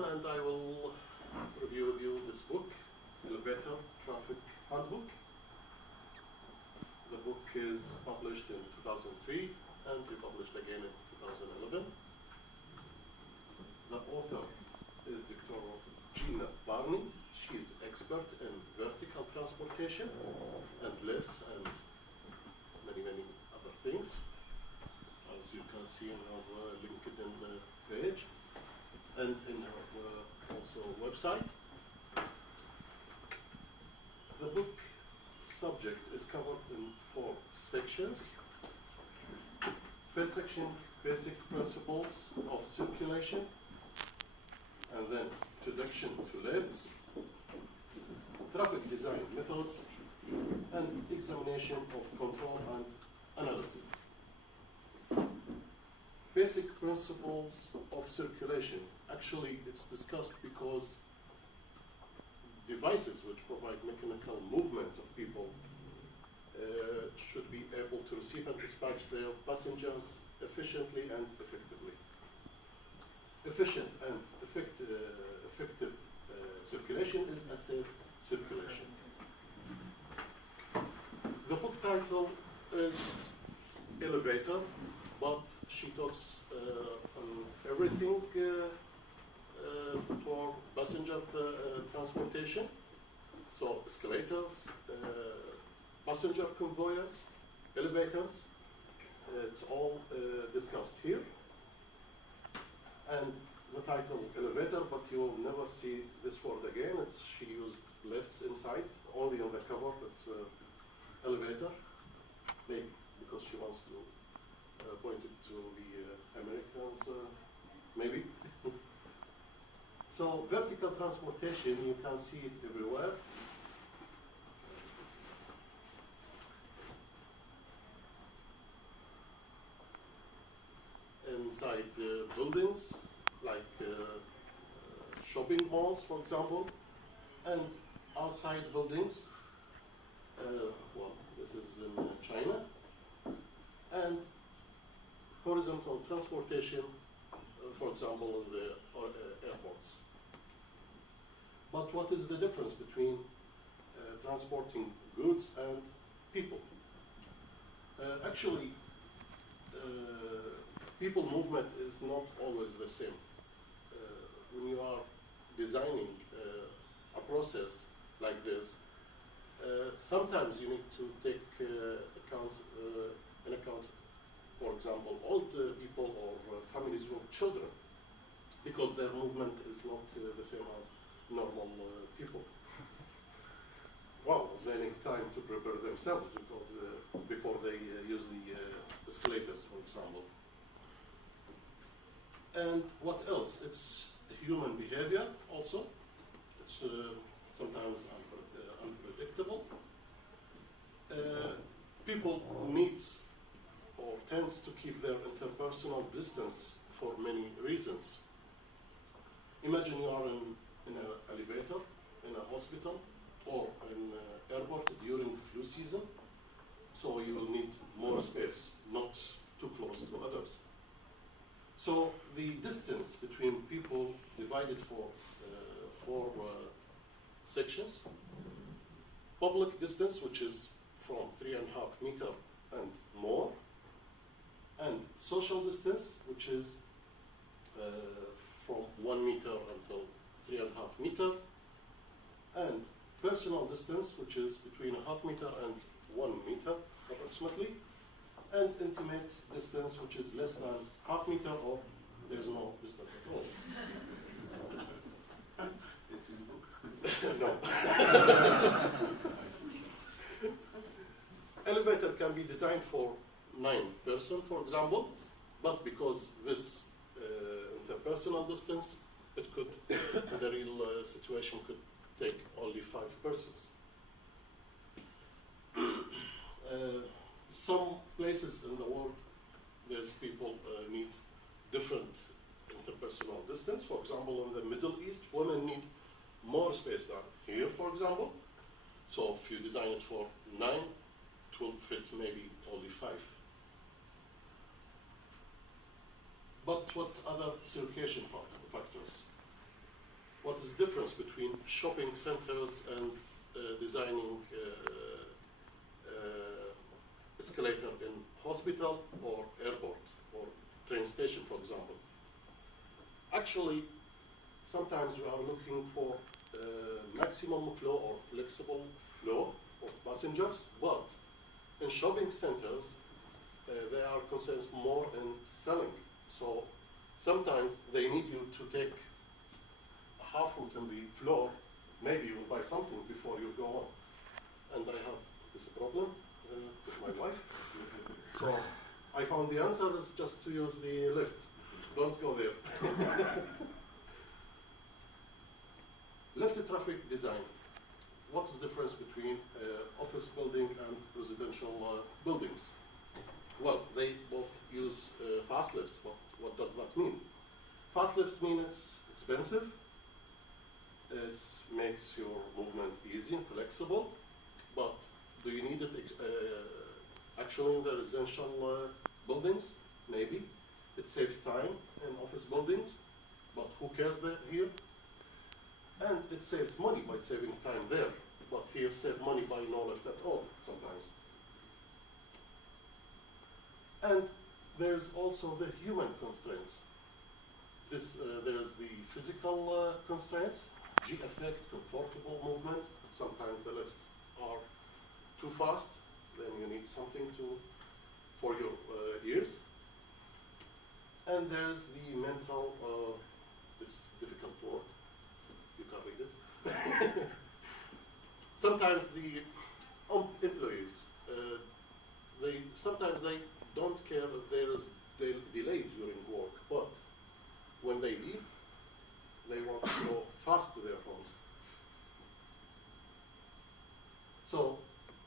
everyone, and I will review with you this book, Elevator Traffic Handbook. The book is published in 2003 and republished again in 2011. The author is Dr. Gina Barney. She is expert in vertical transportation and lifts and many other things, as you can see on her LinkedIn page and in her also website. The book subject is covered in 4 sections. First section, basic principles of circulation, and then introduction to lifts, traffic design methods, and examination of control and analysis. Basic principles of circulation. Actually, it's discussed because devices which provide mechanical movement of people should be able to receive and dispatch their passengers efficiently and effectively. Efficient and effective circulation is a safe circulation. The book title is Elevator, but she talks on everything for passenger transportation. So escalators, passenger convoyers, elevators, it's all discussed here. And the title elevator, but you will never see this word again. She used lifts inside, only on the cover it's elevator, maybe because she wants to point it to the Americans, maybe. So vertical transportation, you can see it everywhere. Inside buildings, like shopping malls, for example, and outside buildings. Well, this is in China. And horizontal transportation, for example, in the airports. But what is the difference between transporting goods and people? Actually, people movement is not always the same. When you are designing a process like this, sometimes you need to take account, for example, old people or families with children, because their movement is not the same as normal people. Wow, they need time to prepare themselves before they use the escalators, for example. And what else? It's human behavior also. It's sometimes unpredictable. People needs or tends to keep their interpersonal distance for many reasons. Imagine you are in an elevator, in a hospital, or in an airport during flu season. So you will need more space, not too close to others. So the distance between people divided for 4 sections. Public distance, which is from 3.5 meters and more. And social distance, which is from 1 meter until 3.5 meters. And personal distance, which is between 0.5 meter and 1 meter, approximately. And intimate distance, which is less than 0.5 meter, or there's no distance at all. It's in the book. No. Elevator can be designed for 9 persons, for example, but because this interpersonal distance, it could, in the real situation, could take only 5 persons. Some places in the world, there's people need different interpersonal distance. For example, in the Middle East, women need more space than here, for example. So if you design it for 9, it will fit maybe only 5. But what other circulation factors? what is the difference between shopping centers and designing escalator in hospital or airport or train station, for example. Actually, sometimes we are looking for maximum flow or flexible flow of passengers, but in shopping centers, they are concerned more in selling. So sometimes they need you to take a half route in the floor. Maybe you will buy something before you go on. And I have this problem with my wife. So I found the answer is just to use the lift. Don't go there. Lift traffic design. What's the difference between office building and residential buildings? Well, they both use fast lifts, but what does that mean? Fast lifts mean it's expensive, it makes your movement easy and flexible, but do you need it actually in the residential buildings? Maybe. It saves time in office buildings, but who cares here? And it saves money by saving time there, but here save money by no lift at all sometimes. And there's also the human constraints. There's the physical constraints, G effect, comfortable movement. Sometimes the lifts are too fast, then you need something for your ears. And there's the mental, it's difficult word, you can read it. Sometimes the employees, sometimes they don't care if there is delay during work, but when they leave, they want to go fast to their homes. So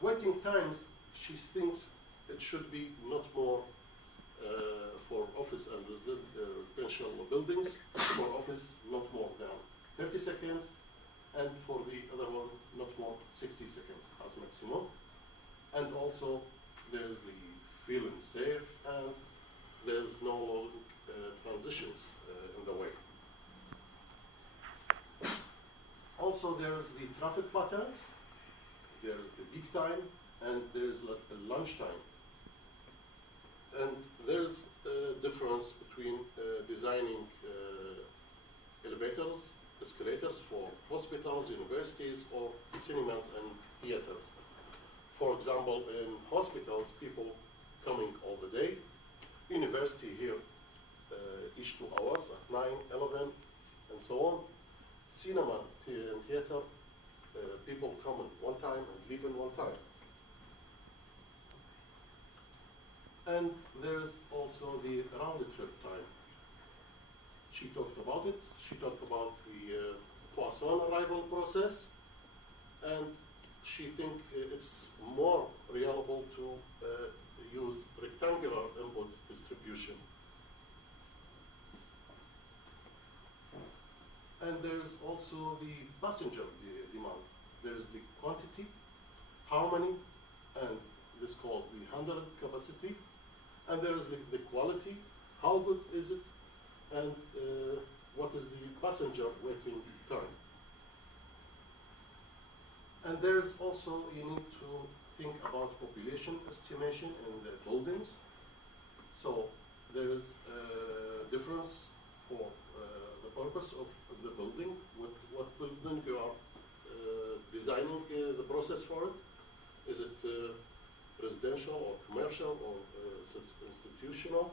waiting times, she thinks it should be not more for office and residential buildings, for office not more than 30 seconds, and for the other one not more 60 seconds as maximum. And also there's the feeling safe, and there's no long transitions in the way. Also there's the traffic patterns, there's the peak time, and there's like a lunch time. And there's a difference between designing elevators, escalators for hospitals, universities, or cinemas and theaters. For example, in hospitals, people coming all the day. University here, each 2 hours at 9, 11, and so on. Cinema and theater, people come in one time and leave in one time. And there's also the round-trip time. She talked about it. She talked about the Poisson arrival process, and she thinks it's more reliable to use rectangular input distribution. And there's also the passenger demand. There's the quantity, how many, and this is called the handle capacity. And there's the quality, how good is it, and what is the passenger waiting time. And there's also, you need to think about population estimation in the buildings. So there is a difference for the purpose of the building, what building you are designing the process for it. Is it residential or commercial or institutional?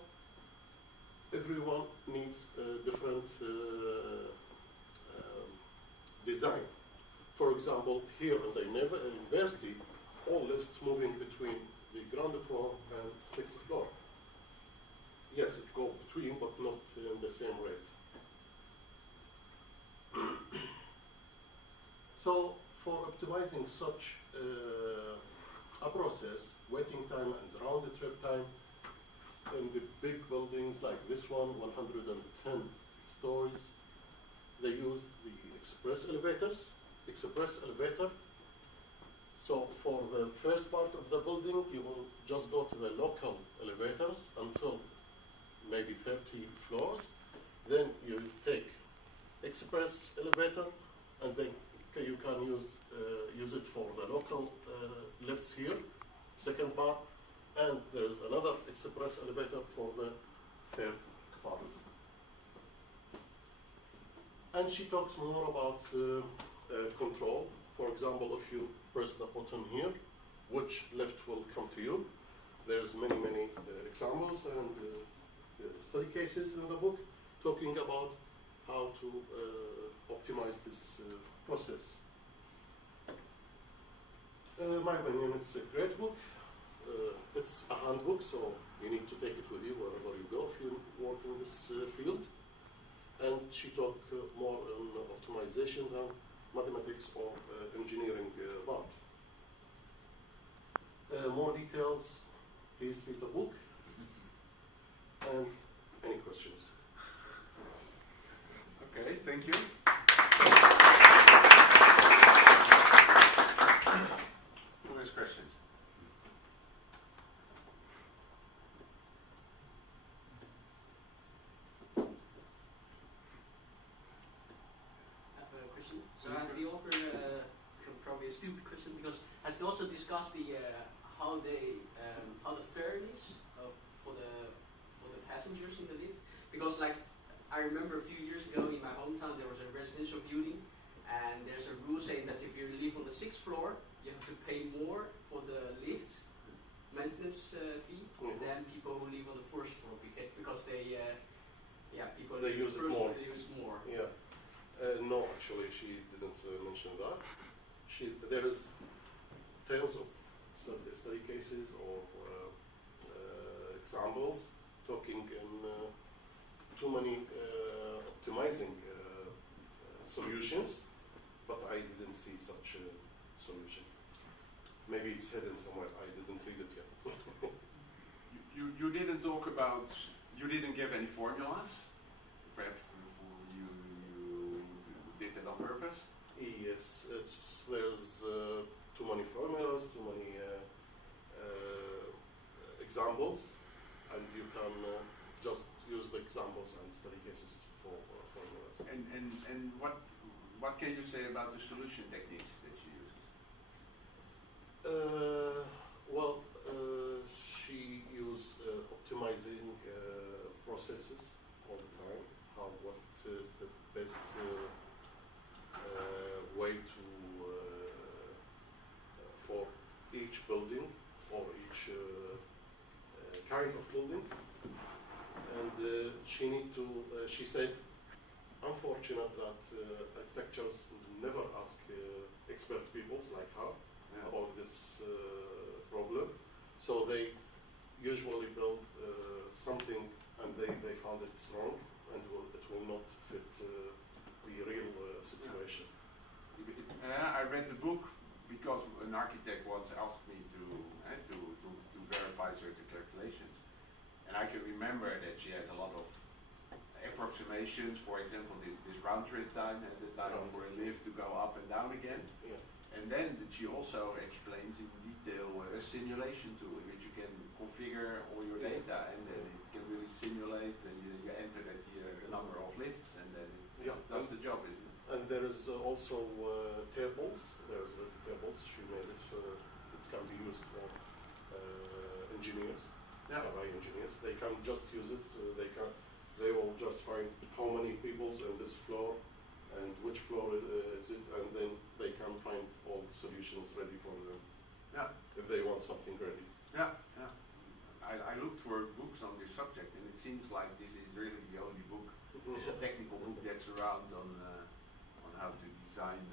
Everyone needs a different design. For example, here in the university, all lifts moving between the ground floor and 6th floor. Yes, it goes between, but not in the same rate. So, for optimizing such a process, waiting time and round-trip time, in the big buildings like this one, 110 stories, they use the express elevators. So for the first part of the building, you will just go to the local elevators until maybe 30 floors. Then you take express elevator, and then you can use it for the local lifts here, second part, and there's another express elevator for the third part. And she talks more about control. For example, if you press the button here, which lift will come to you? There's many examples and study cases in the book talking about how to optimize this process. My opinion, it's a great book. It's a handbook, so you need to take it with you wherever you go if you work in this field. And she talked more on optimization than mathematics or engineering part. More details, please read the book. And any questions? Okay, thank you. Who has questions? I have a question. So has the author, probably a stupid question, because has they also discussed the how the fairness for the passengers in the lift? Because like I remember a few years ago in my hometown there was a residential building, and there's a rule saying that if you live on the 6th floor, you have to pay more for the lift maintenance fee than people who live on the 1st floor because they use it more. They use more. Yeah. No, actually, she didn't mention that. There is tales of study cases or examples talking in too many optimizing solutions, but I didn't see such a solution. Maybe it's hidden somewhere. I didn't read it yet. You didn't talk about. You didn't give any formulas. Perhaps you did it on purpose. Yes, there's too many formulas, too many examples, and you can just use the examples and study cases for formulas. And what can you say about the solution techniques that she uses? She used optimizing processes all the time. What is the best way to for each building or each kind of buildings, and she said, unfortunate that architectures never ask expert people like her about this problem, so they usually build something and they found it wrong and it will not fit the real situation. I read the book because an architect once asked me to verify certain calculations, and I can remember that she has a lot of approximations. For example, this round trip time and the time for a lift to go up and down again. Yeah. And then she also explains in detail a simulation tool in which you can configure all your data, and then it can really simulate, and you enter the number of lifts, and then it does the job, isn't it? And there is also tables. There's tables she made it. It can be used for engineers, engineers. They can just use it. They will just find how many people's in this floor and which floor is it, and then they can find all the solutions ready for them. Yeah. If they want something ready. Yeah. I looked for books on this subject, and it seems like this is really the only book, technical book that's around on how to design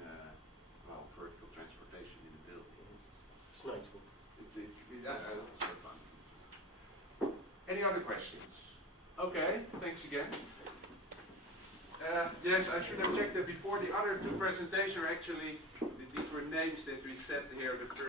vertical transportation in a building. It's a nice book. It's so fun. Any other questions? Okay, thanks again. Yes, I should have checked that before. The other two presentations are actually, these were names that we set here. The first